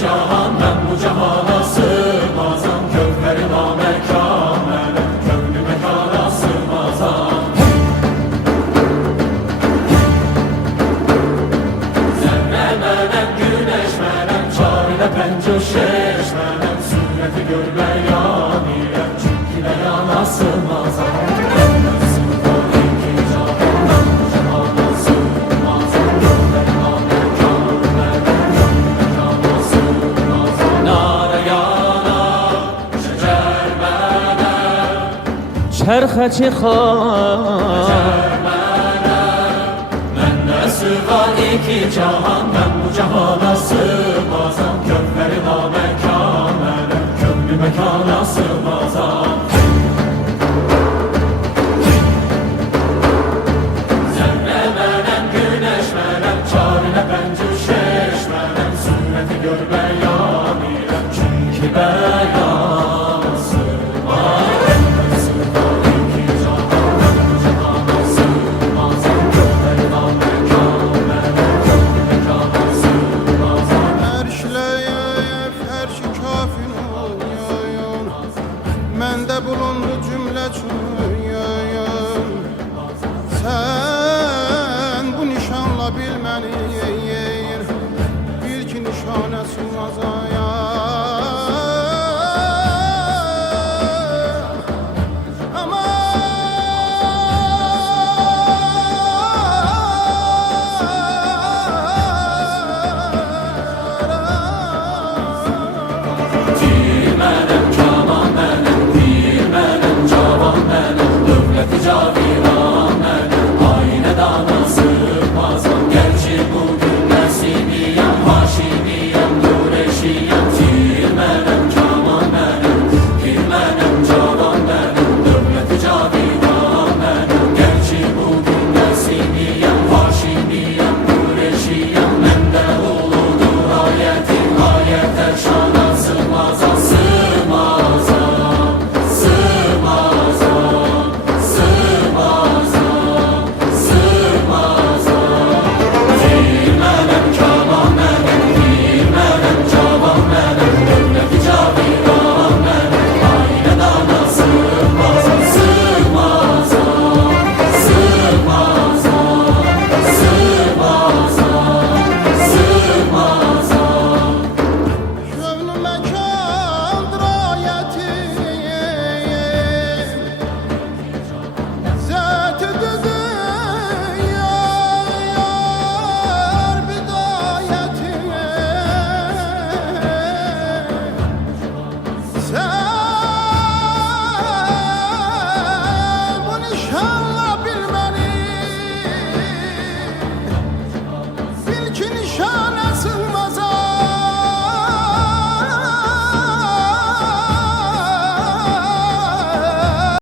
cahan ben bu cahana sığmazam. Kövleri namekâmenem, kövlü mekana sığmazam. Zerre menem, güneş menem, çarine pencür şeş menem. Sünneti görmeyan ilem, çünkü de yana sığmazam. Çərxə çıxar Məndə sığar iki cahan, mən bu cahana sığmazam. Kövləri namekâmenem, kövlü mekana sığmazam. Zerre mənem, güneş mənem, çarine pencür şeş mənem. Sünneti görmeyan ilem, çünkü beyan sığmaz. Məndə bulundu cümlə çürüyün. Sən bu nişanla bil məni, bil ki nişanə sığmazayam. Aman Dilmənem, cavan mənim, dilmənem, cavan mənim. Dövləti caviran mənim, aynə dana sığmazam. Gerçi bugün Nəsimiyəm, Haşimiyəm, Nureşiyəm. Dilmənem, cavan mənim, dilmənem, cavan mənim. Dövləti caviran mənim, gerçi bugün Nəsimiyəm, Haşimiyəm, Nureşiyəm. Məndə uludur ayətin, ayətə şan.